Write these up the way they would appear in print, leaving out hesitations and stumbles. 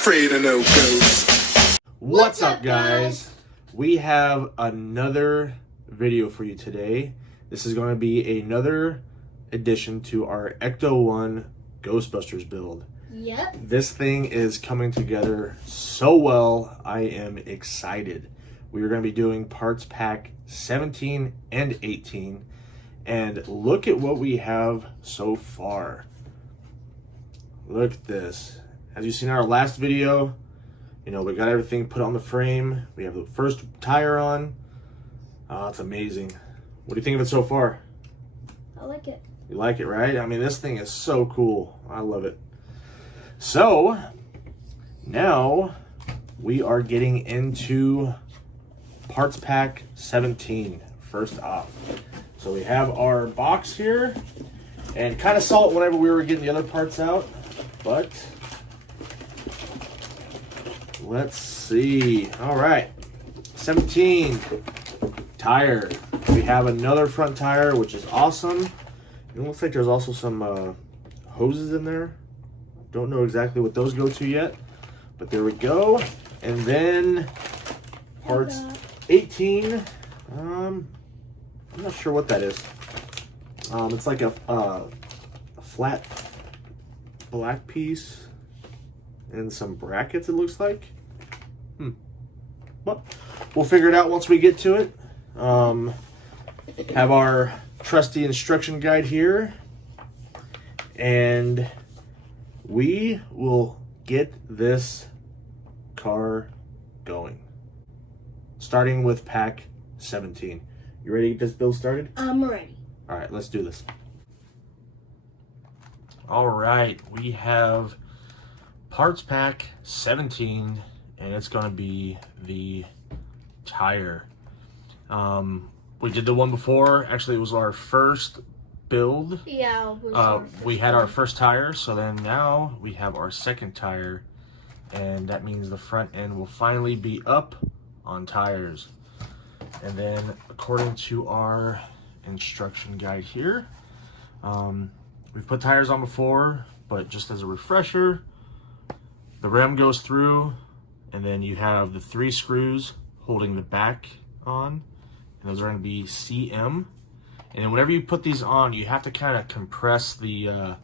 afraid of no ghosts. What's up, guys? We have another video for you today. This is going to be another addition to our Ecto 1 Ghostbusters build. Yep. This thing is coming together so well. I am excited. We are going to be doing parts pack 17 and 18. And look at what we have so far. Look at this. As you seen in our last video, you know, we got everything put on the frame. We have the first tire on. It's amazing. What do you think of it so far? I like it. You like it, right? I mean, this thing is so cool. I love it. So, now we are getting into parts pack 17, first off. So we have our box here, and kind of saw it whenever we were getting the other parts out, but let's see. All right, 17 tire. We have another front tire, which is awesome. It looks like there's also some hoses in there. Don't know exactly what those go to yet, but there we go. And then parts 18. I'm not sure what that is. It's like a flat black piece and some brackets, it looks like. But we'll figure it out once we get to it. Have our trusty instruction guide here, and we will get this car going, starting with pack 17. You ready to get this build started? I'm ready. All right, let's do this. All right, we have parts pack 17, and it's going to be the tire. We did the one before. Actually, it was our first build. Yeah. We had our first tire, so then now we have our second tire, and that means the front end will finally be up on tires. And then, according to our instruction guide here, we've put tires on before, but just as a refresher, the rim goes through, and then you have the 3 screws holding the back on, and those are going to be CM. And then whenever you put these on, you have to kind of compress the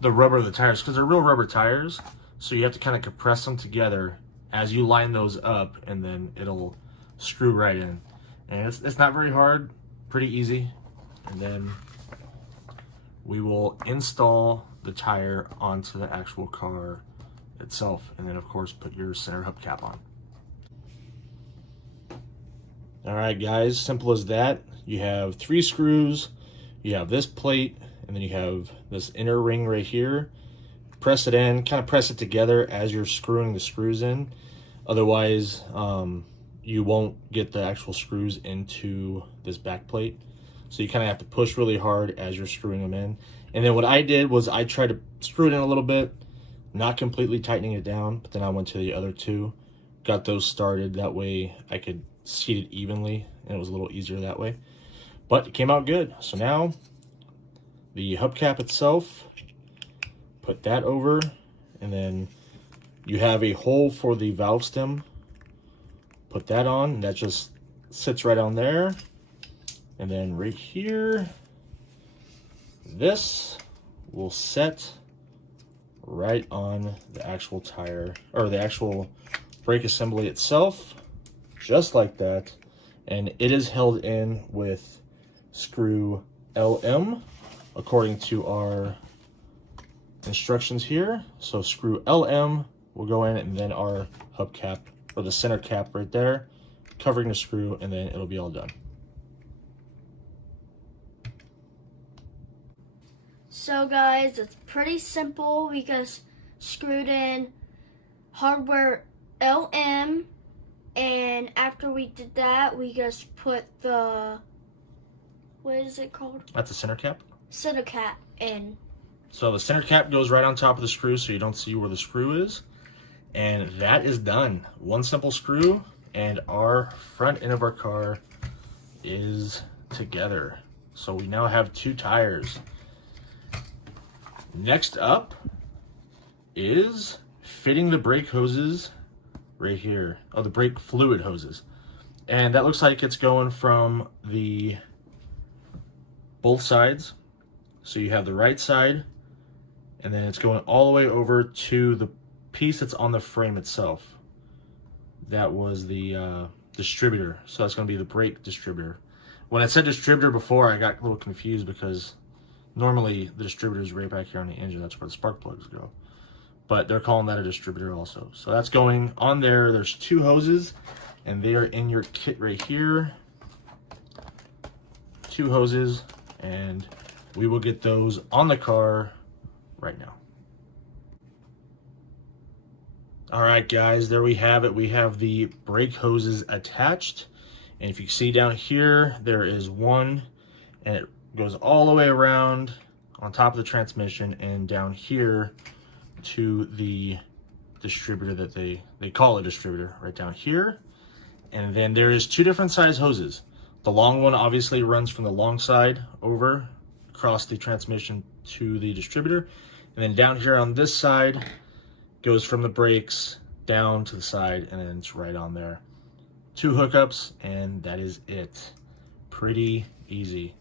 rubber of the tires, because they're real rubber tires, so you have to kind of compress them together as you line those up, and then it'll screw right in. And it's not very hard, pretty easy. And then we will install the tire onto the actual car itself, and then of course put your center hubcap on. All right, guys, simple as that. You have 3 screws, you have this plate, and then you have this inner ring right here. Press it in, kind of press it together as you're screwing the screws in. Otherwise, you won't get the actual screws into this back plate. So you kind of have to push really hard as you're screwing them in. And then what I did was I tried to screw it in a little bit, not completely tightening it down, but then I went to the other 2, got those started. That way I could seat it evenly, and it was a little easier that way. But it came out good. So now the hubcap itself, put that over, and then you have a hole for the valve stem. Put that on, and that just sits right on there. And then right here, this will set right on the actual tire, or the actual brake assembly itself, just like that. And it is held in with screw LM according to our instructions here. So screw LM will go in, and then our hubcap, or the center cap right there, covering the screw, and then it'll be all done. So guys, it's pretty simple. We just screwed in hardware LM, and after we did that, we just put the, what is it called? That's the center cap? Center cap in. So the center cap goes right on top of the screw, so you don't see where the screw is. And that is done. One simple screw, and our front end of our car is together. So we now have 2 tires. Next up is fitting the brake hoses right here. Oh, the brake fluid hoses. And that looks like it's going from the both sides. So you have the right side, and then it's going all the way over to the piece that's on the frame itself. That was the distributor. So that's going to be the brake distributor. When I said distributor before, I got a little confused because normally the distributor is right back here on the engine. That's where the spark plugs go. But they're calling that a distributor also. So that's going on there. There's 2 hoses, and they are in your kit right here. 2 hoses, and we will get those on the car right now. All right, guys, there we have it. We have the brake hoses attached. And if you see down here, there is one, and it goes all the way around on top of the transmission and down here to the distributor that they call a distributor right down here. And then there is 2 different size hoses. The long one obviously runs from the long side over across the transmission to the distributor. And then down here on this side goes from the brakes down to the side, and then it's right on there. 2 hookups, and that is it. Pretty easy.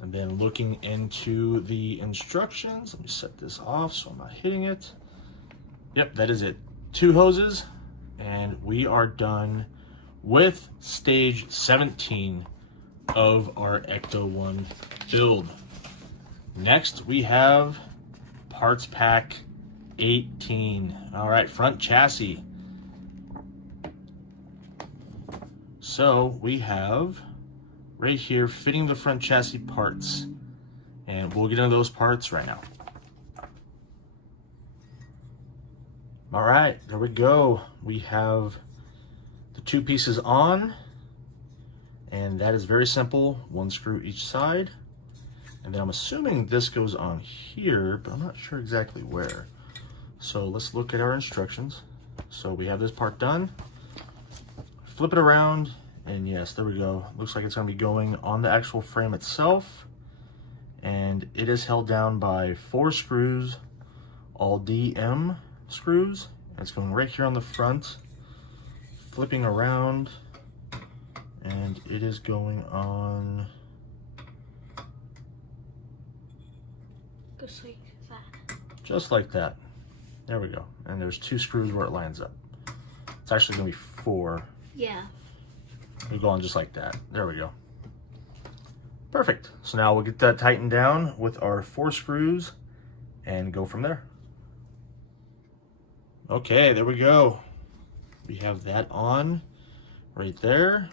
And then looking into the instructions, let me set this off so I'm not hitting it. Yep, that is it. 2 hoses, and we are done with stage 17 of our Ecto 1 build. Next, we have parts pack 18. All right, front chassis. So we have right here fitting the front chassis parts, and we'll get into those parts right now. All right, there we go. We have the 2 pieces on, and that is very simple. 1 screw each side, and then I'm assuming this goes on here, but I'm not sure exactly where. So let's look at our instructions. So we have this part done. Flip it around, and yes, there we go. Looks like it's going to be going on the actual frame itself, and it is held down by 4 screws, all DM screws. And it's going right here on the front, flipping around, and it is going on just like that. Just like that. There we go. And there's 2 screws where it lines up. It's actually going to be 4. Yeah. We go on just like that. There we go. Perfect. So now we'll get that tightened down with our 4 screws and go from there. Okay, there we go. We have that on right there.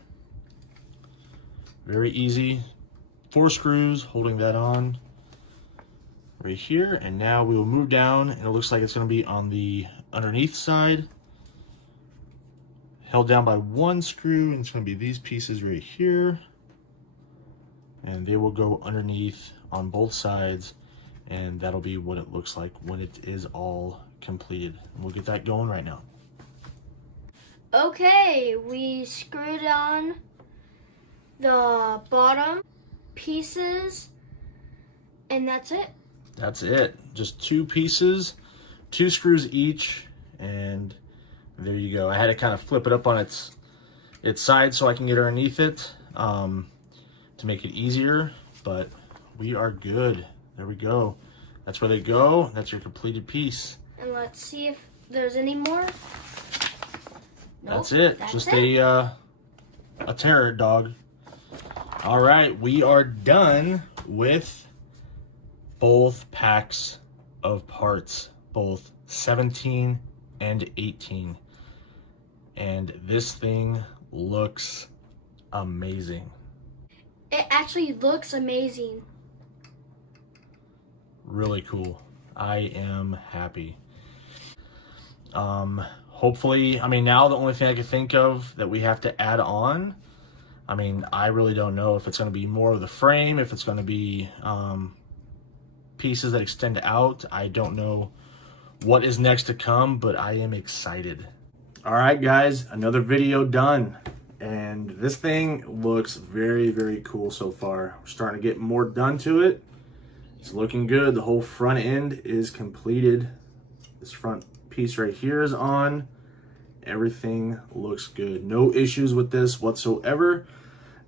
Very easy. 4 screws holding that on right here. And now we will move down, and it looks like it's going to be on the underneath side, held down by 1 screw, and it's going to be these pieces right here, and they will go underneath on both sides, and that'll be what it looks like when it is all completed. And we'll get that going right now. Okay, we screwed on the bottom pieces, and that's it. That's it. Just 2 pieces, 2 screws each, and there you go. I had to kind of flip it up on its side so I can get underneath it to make it easier, but we are good. There we go. That's where they go. That's your completed piece. And let's see if there's any more. Nope, that's it. Just a terror dog. All right, we are done with both packs of parts, both 17 and 18. And this thing looks amazing. It actually looks amazing. Really cool. I am happy. Hopefully, I mean, now the only thing I can think of that we have to add on, I mean, I really don't know if it's going to be more of the frame, if it's going to be pieces that extend out. I don't know what is next to come, but I am excited. All right, guys, another video done. And this thing looks very, very cool so far. We're starting to get more done to it. It's looking good. The whole front end is completed. This front piece right here is on. Everything looks good. No issues with this whatsoever.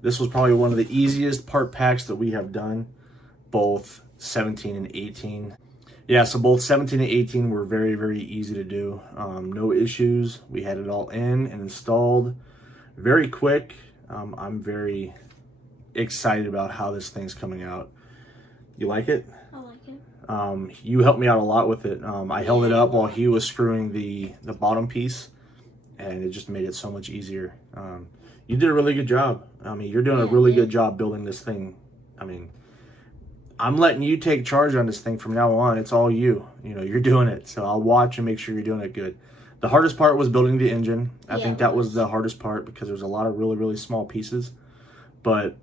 This was probably one of the easiest part packs that we have done, both 17 and 18. Yeah, so both 17 and 18 were very, very easy to do. No issues. We had it all in and installed very quick. I'm very excited about how this thing's coming out. You like it? I like it. You helped me out a lot with it. I held it up while he was screwing the bottom piece, and it just made it so much easier. You did a really good job. I mean, you're doing a really good job building this thing. I mean, I'm letting you take charge on this thing from now on. It's all you. You know, you're doing it. So I'll watch and make sure you're doing it good. The hardest part was building the engine. I think that was the hardest part because there's a lot of really, really small pieces. But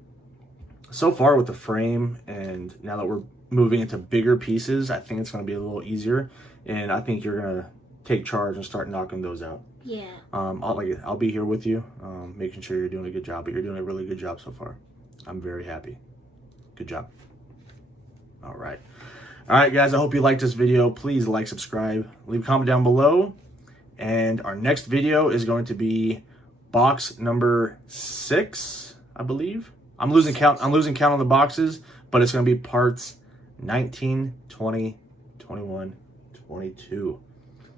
so far with the frame, and now that we're moving into bigger pieces, I think it's going to be a little easier. And I think you're going to take charge and start knocking those out. Yeah. I'll be here with you, making sure you're doing a good job. But you're doing a really good job so far. I'm very happy. Good job. All right, guys. I hope you liked this video. Please like, subscribe, leave a comment down below. And our next video is going to be box number 6, I believe. I'm losing count on the boxes, but it's going to be parts 19, 20, 21, 22.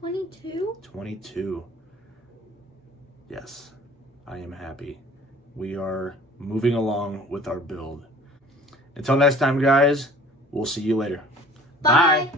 22? 22. Yes, I am happy. We are moving along with our build. Until next time, guys, we'll see you later. Bye.